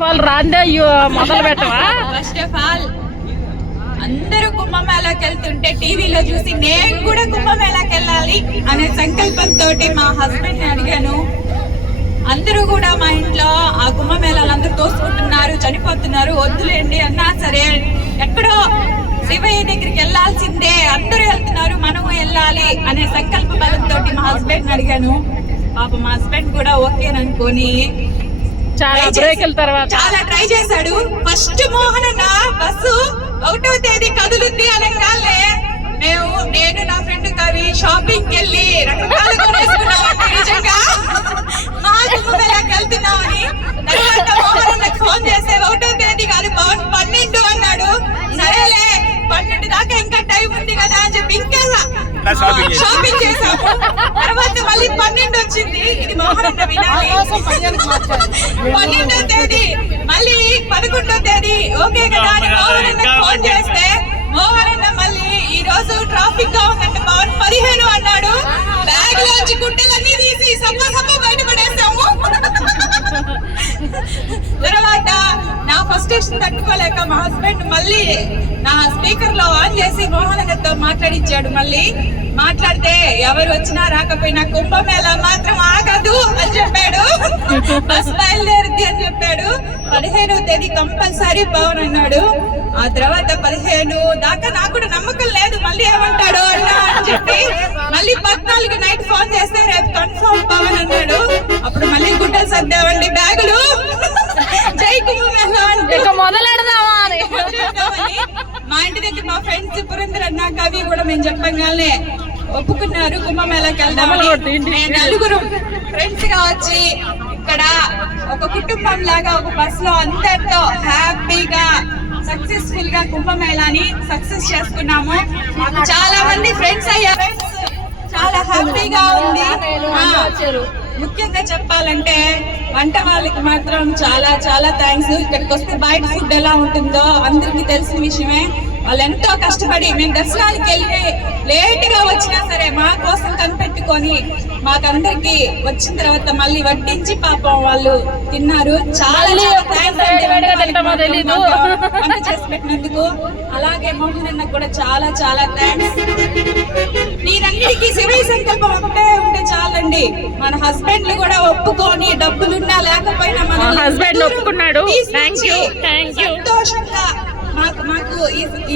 రాందే మొదలు పెట్టవా? First of all అందరూ కుంభమేళాకి వెళ్తుంటే టీవీలో చూసి నేను కూడా కుంభమేళాకి వెళ్ళాలి అనే సంకల్పంతో మా హస్బెండ్ ని అడిగాను. అందరూ కూడా మా ఇంట్లో ఆ కుంభమేళాలు అందరూ తోసుకుంటున్నారు, చనిపోతున్నారు, వద్దులేండి అన్నా సరే ఎక్కడో శివయ్య దగ్గరికి వెళ్ళాల్సిందే, అందరూ వెళ్తున్నారు మనము వెళ్ళాలి అనే సంకల్ప బలంతో మా హస్బెండ్ అడిగాను. పాప మా హస్బెండ్ కూడా ఓకేననుకొని చాలా ట్రై చేశాడు. ఫస్ట్ మోహన్ అన్న బస్సు 1వ తేదీ కదులుద్ది అనగానే నేను నా ఫ్రెండ్ కవి షాపింగ్ కి వెళ్ళి రకరకాలు కొనేసుకున్నామంటే నిజంగా మా కుంభమేళాకి వెళ్తున్నామని. తర్వాత మోహన్ అన్నకు ఫోన్ చేస్తే 1వ తేదీ కాదు 12 అన్నాడు. సరేలే 12 దాకా ఇంకా టైం ఉంది కదా అని చెప్పి ఇంకా షాపింగ్ చేసాము. తర్వాత మళ్ళీ 12 వచ్చింది. ఇది మోహన్ అన్న వినాలి. 12వ తేదీ మళ్ళీ 11వ తేదీ ఓకే కదా అని మోహన్ అన్న ఫోన్ చేస్తే మోహన్ అన్న మళ్ళీ ఈ రోజు ట్రాఫిక్ గా ఉందంటే 15 అన్నాడు. బ్యాగ్ లోంచి గుడ్డలన్నీ తీసి సబ్బ బయటపడేసాము. తర్వాత నా ఫ్రస్ట్రేషన్ తట్టుకోలేక మా హస్బెండ్ మళ్ళీ నా స్పీకర్ లో ఆన్ చేసి మోహన్ అన్నతో మాట్లాడించాడు. మళ్ళీ మాట్లాడితే ఎవరు వచ్చినా రాకపోయినా కుంభమేళా మాత్రం ఆగదు అని చెప్పాడు. బస్ బయలుదేరుద్ది అని చెప్పాడు. 15వ తేదీ కంపల్సరీ పవన్ అన్నాడు. ఆ తర్వాత 15 దాకా నాకు కూడా నమ్మకం లేదు మళ్ళీ ఏమంటాడు అన్నా అని చెప్పి మళ్ళీ 14 నైట్ ఫోన్ చేస్తే రేపు కన్ఫర్మ్ పవన్ అన్నాడు. అప్పుడు మళ్ళీ గుడ్డలు సర్దామండి బ్యాగులు. జై కుంభమేళా అంటే మా ఇంటి దగ్గర మా ఫ్రెండ్స్ పురందర్ అన్న కవి కూడా మేము చెప్పగానే ఒప్పుకున్నారు కుంభమేళాకి వెళ్దామని. మేము నలుగురు ఫ్రెండ్స్ గా వచ్చి ఇక్కడ ఒక కుటుంబం లాగా ఒక బస్ లో అందరితో హ్యాపీగా సక్సెస్ఫుల్ గా కుంభమేళాని సక్సెస్ చేసుకున్నాము. చాలా మంది ఫ్రెండ్స్ అయ్యారు. చాలా హ్యాపీగా ఉంది. ముఖ్యంగా చెప్పాలంటే వంట వాళ్ళకి మాత్రం చాలా చాలా థ్యాంక్స్. ఇక్కడికి వస్తే బయట ఫుడ్ ఎలా ఉంటుందో అందరికీ తెలిసిన విషయమే. వాళ్ళు ఎంతో కష్టపడి మేము దర్శనానికి వెళ్ళి లేట్ గా వచ్చినా సరే మా కోసం కనిపెట్టుకొని మాకందరికి వచ్చిన తర్వాత మళ్ళీ వడ్డించి పాపం వాళ్ళు తిన్నారు. చాలా వంట చేసి పెట్టినందుకు. అలాగే మోహన్ అన్నకు కూడా చాలా చాలా థ్యాంక్స్. దీనన్నిటికీ శివయ్య సంకల్పం ఒకటే ఉంటే చాలండి. మన హస్బెండ్లు కూడా ఒప్పుకొని డబ్బులున్నా లేకపోయినా మన హస్బెండ్ ఒప్పుకున్నాడు. సంతోషంగా మాకు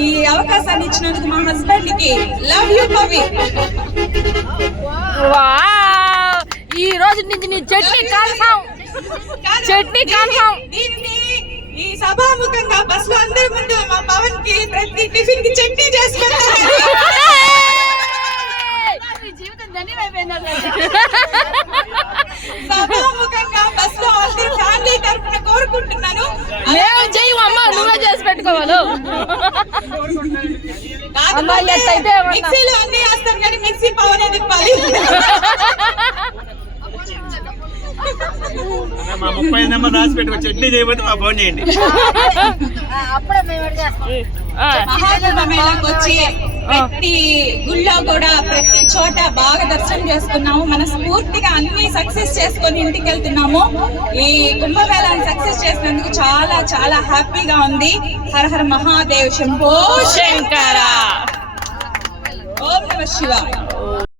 ఈ అవకాశాన్ని ఇచ్చినందుకు మా హస్బెండ్ కి లవ్ యూ కవి. ఈ రోజు నుంచి నీ చట్నీ కన్ఫర్మ్. దీన్ని ఈ సభాముఖంగా బస్ లో అందరి ముందు మా పవన్ కి ప్రతి టిఫిన్ కి చట్నీ చేసి సభాముఖంగా బస్ లో అందరూ ఫ్యామిలీ తరఫున కోరుకుంటున్నాను. నువ్వే చేసి పెట్టుకోవాలి. మిక్సీలో అన్ని వేస్తాను కానీ మిక్సీ పవనే తిప్పాలి. మా 30 నెంబర్ రాసి పెట్టుకో. చట్నీ చేయబోతే మా ఫోన్ చేయండి. మహాకుంభమేళాకి వచ్చి ప్రతి గుళ్ళో కూడా ప్రతి చోట బాగా దర్శనం చేసుకున్నాము. మనస్ఫూర్తిగా అన్ని సక్సెస్ చేసుకొని ఇంటికి వెళ్తున్నాము. ఈ కుంభమేళాన్ని సక్సెస్ చేసినందుకు చాలా చాలా హ్యాపీగా ఉంది. హర హర మహాదేవ్ శంభో శంకర. ఓం నమః శివాయ.